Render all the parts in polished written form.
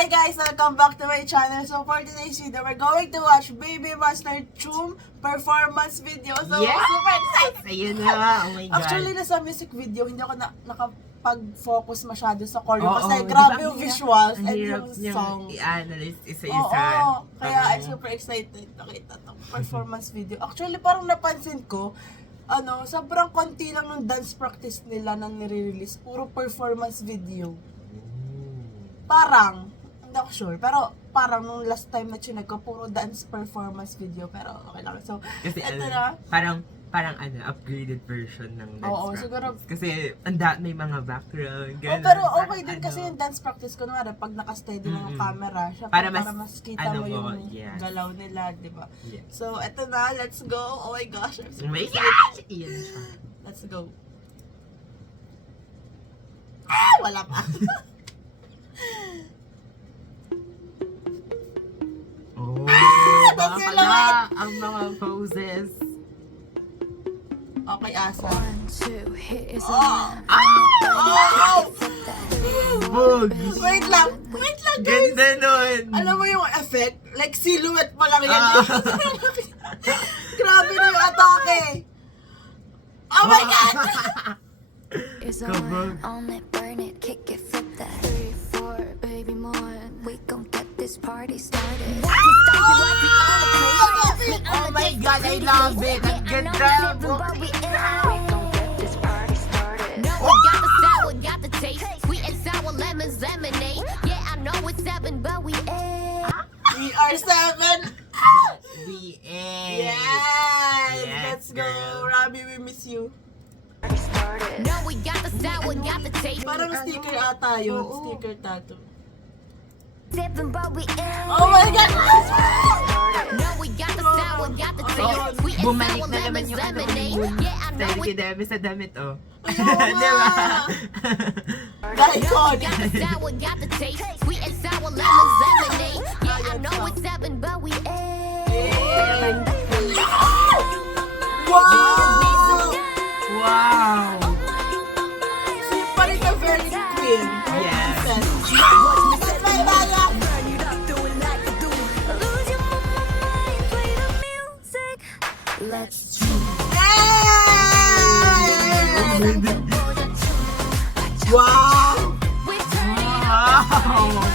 Hi guys! Welcome back to my channel. So for today's video, we're going to watch Baby Master Choom performance video. So Yes! super excited! Ayun na, oh my God. Actually, nasa music video, hindi ako nakapag-focus masyado sa choreo kasi Oo, grabe diba, yung ang visuals ang and hirap yung niyang song. i-analyze isa-isa. Oo, kaya I'm super excited nakita itong performance video. Actually, parang napansin ko, sobrang konti lang ng dance practice nila na nire-release. Puro performance video. Parang, hindi ako sure, pero parang nung last time na chinag ko, puro dance performance video, pero okay lang. So, Kasi eto na. parang upgraded version ng dance Oo, practice. siguro. Kasi may mga background, Oh, gano'n. pero okay din kasi yung dance practice ko naman, pag naka-steady na yung camera, syempre, Para para mas, mas kita mo yung yes. galaw nila, di ba? Yes. So, eto na, let's go. Oh my gosh, I'm Oh super my excited. gosh! Iyan na siya. Let's go. Ah! Wala pa. Oh, That's baka your pala limit. ang mga poses. Okay, Asa. 1, 2, hit is Oh! on. Bugs! Wait lang guys. Ganda nun! Alam mo yung effect? Like silhouette pa lang yan. Ah. Grabe na yung atake. Oh my God! Is Kabog. on it, burn it, kick it, flip that. 3, 4, baby more. We gon' get this party started. Oh my God, I love it! Ang ganda! We gon' get this party started. No, we got the sour, got the taste. Sweet and sour lemons, lemonade. Yeah, I know it's 7, but we ain't. We are 7. We ate! Yes! Yes, Let's go. girl. Robbie, we miss you. Party started. No, we got the sour, got the taste. Parang sticker ata yun. Sticker tattoo. 7, but we ain't. Oh my God! No, we got the sour, got the taste. Sweet and Bumalik sour na naman lemons, yung lemonade. moon. Yeah, I know Dahil kay it's. Demi sa damit, oh. Ayaw Di ba? Dahil No, we con. got the sour, got the taste. Sweet and sour lemons, lemonade. Yeah, I know it's 7, but we ain't. Wow! Wow! Si Parika very queen. Yes. Princess. May baga. Lose your mind, play the music. Let's Yay! Wow! we turn it Wow!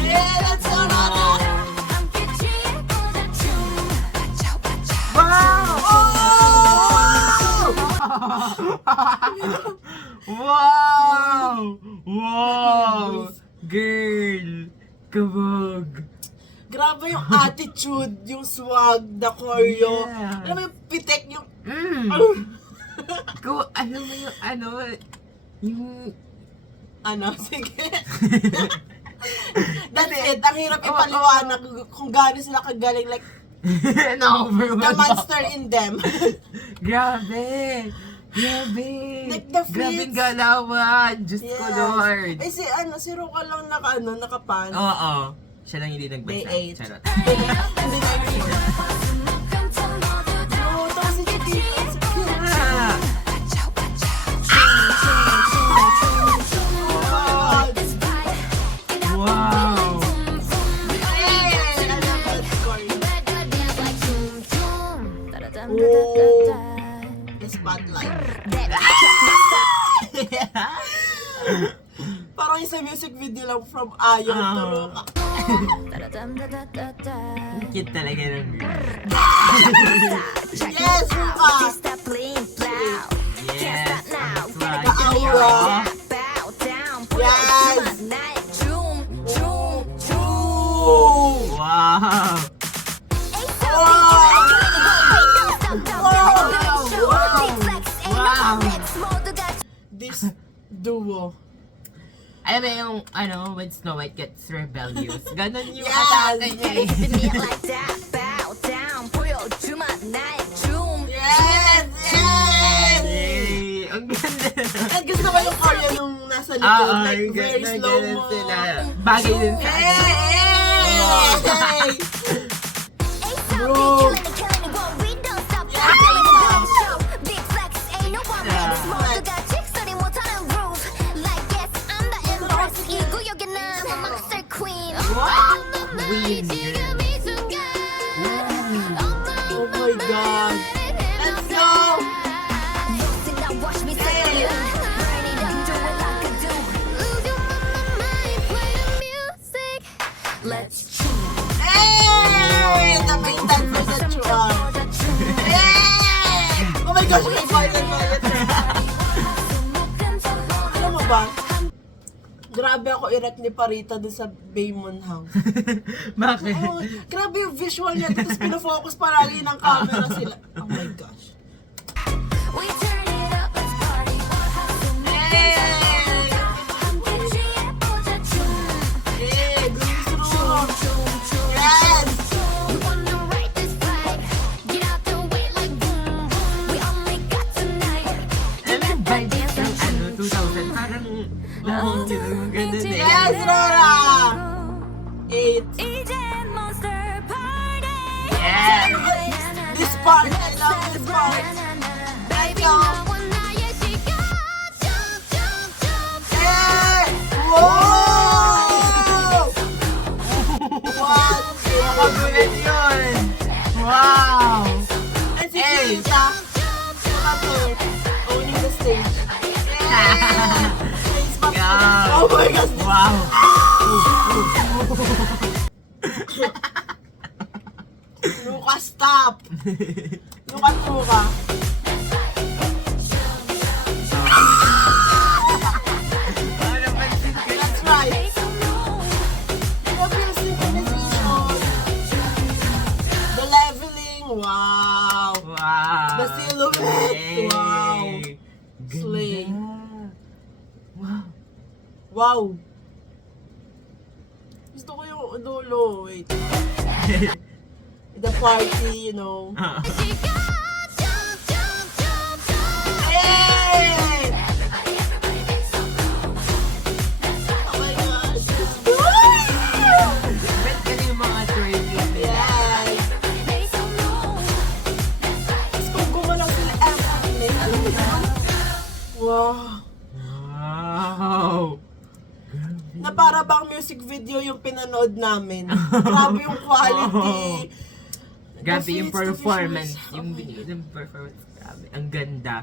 Yeah, that's so nice. I'm pitching for the tune. Watch out, watch out. Wow! Wow! Wow! Girl! Kabog! Grabe yung attitude, yung swag, the choreo. Yeah. Alam mo yung pitek, yung... Alam mo yung yung... Sige. That's it. Ang hirap ipaliwanag kung gaano sila kagaling. Like, the Na-overwhelmed monster in them. Grabe! Grabe! Like the Grabing fits. galawan! Diyos ko, Yes. Lord! Eh si Ruka lang naka-pants. Oo. Siya lang hindi Day nagbasa. 8. Charot. Hindi na yun. Oo, tapos si Kitty. Ah! Watch out, watch out. Wow! The spotlight. Parang yung sa music video lang from Ayon to Ruka. Cute talaga ng girl. Yes, Ruka! Stop playing loud. Yes! now. Swag. Aura. Bow down. Yes! Night. Zoom, zoom, Ooh! Wow! This duo. Alam mo yung, when Snow White gets rebellious. Ganon yung Yes! atake niya eh. Yes! Yes! Yay! Ang ganda. At gusto ko yung choreo nung nasa likod. Like, very ganun slow mo. sila. Bagay din sa Hey! Hey! Bro! Queen. give me some guy. Oh my God. Let's go! Sit down, watch me say it. Burn it up, do it like I do. Lose your mind, play the music. Let's choose. Hey! The main dancer sa Chua. Hey! Oh my gosh, may violent violent. Alam mo ba? Grabe ako erect ni Parita dun sa Baymon House. Bakit? Oh, grabe yung visual niya. Tapos pinafocus palagi ng camera sila. Oh my gosh. We turn it up, let's party. Hey! Hey! Gusto! Yes! You wanna ride this bike? Get out the way like boom, boom. We only got tonight. Alam mo, vibes ng 2000, parang nahong ganun eh. Yes, Rora! 8. Yes! This part, I love this part. Let's go! 나의 시간. Jump, jump, jump. Hey! Wow! What? Nakagulat yun! Wow! And si Hey! Chita, owning the stage. Yeah! Yeah. Oh my gosh! Wow! Luka, stop! Luka. Ano ba si That's right. Grabe yung synchronization. The leveling, wow. Wow! The silhouette, Hey. wow. Ganda. Slay. Wow! Wow. Gusto ko yung dulo, wait. The party, you know. 시간. Jump, jump, jump, jump. Hey! Oh my gosh. Bet ka yung mga twerking nila. Yes. Tapos kung gumalaw sila effortless, alam mo yun? Wow. Wow! Na para bang music video yung pinanood namin. Grabe yung quality. Grabe yung The face, the performance. visuals. Yung Oh my binigay ng performance. Grabe. Ang ganda.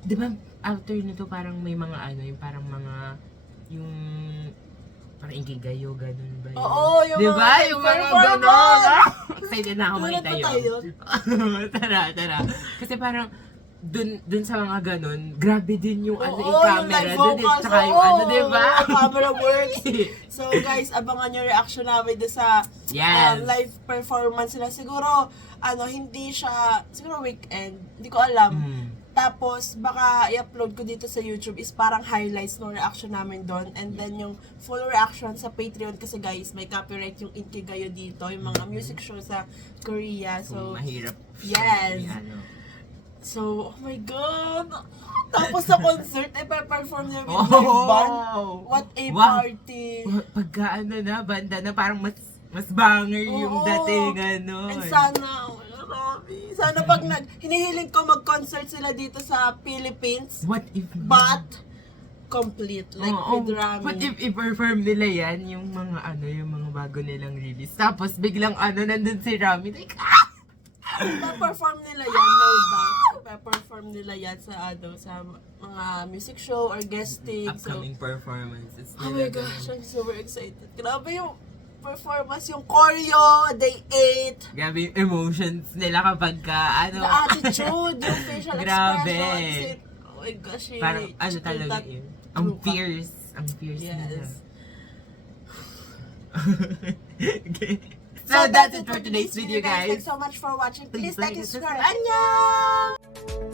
Di ba, after nito parang may mga ano, yung parang mga, yung, parang ikigayo, ganun ba yun? Oo, yung Di mga ba? Yung mga performance. ganun. Ah! Excited na ako Tulad makita ba yun. tayo? Tara. Kasi parang, dun sa mga ganun, grabe din yung ano, Oo, yung camera. live Dun din, vocals, tsaka yung oo, ano, di ba? yung camera works. So guys, abangan yung reaction namin doon sa Yes. live performance nila. Siguro, hindi siya, siguro weekend, hindi ko alam. Mm. Tapos, baka i-upload ko dito sa YouTube is parang highlights ng reaction namin doon. And then yung full reaction sa Patreon kasi guys, may copyright yung Inkigayo dito, yung mga music show sa Korea. So, So, mahirap. yes. Yung ano. so oh my God! Tapos sa concert, perform niya with live band. What a Wow. party! Pagka ano na, banda na parang mas banger yung Oo. dating ano. And sana, grabe. Sana pag hinihiling ko mag-concert sila dito sa Philippines, What if... but complete, like Oo. with Rami. What if i-perform nila yan, yung mga ano, yung mga bago nilang release. Tapos biglang ano, nandun si Rami. Like, Pa-perform nila yan, no doubt. Pa-perform nila yan sa sa mga music show or guesting. upcoming performances So, oh nila. my gosh, I'm super excited. Grabe yung performance, yung choreo, day 8. Grabe yung emotions nila kapag ka, ano. The attitude, yung facial Grabe. expressions. Oh my gosh, Parang ano talaga yun. Ang fierce. Ang fierce nila. Yes. Okay. So that's it for today's video, guys. Thanks so much for watching. Please Please like and like and subscribe. Annyeong!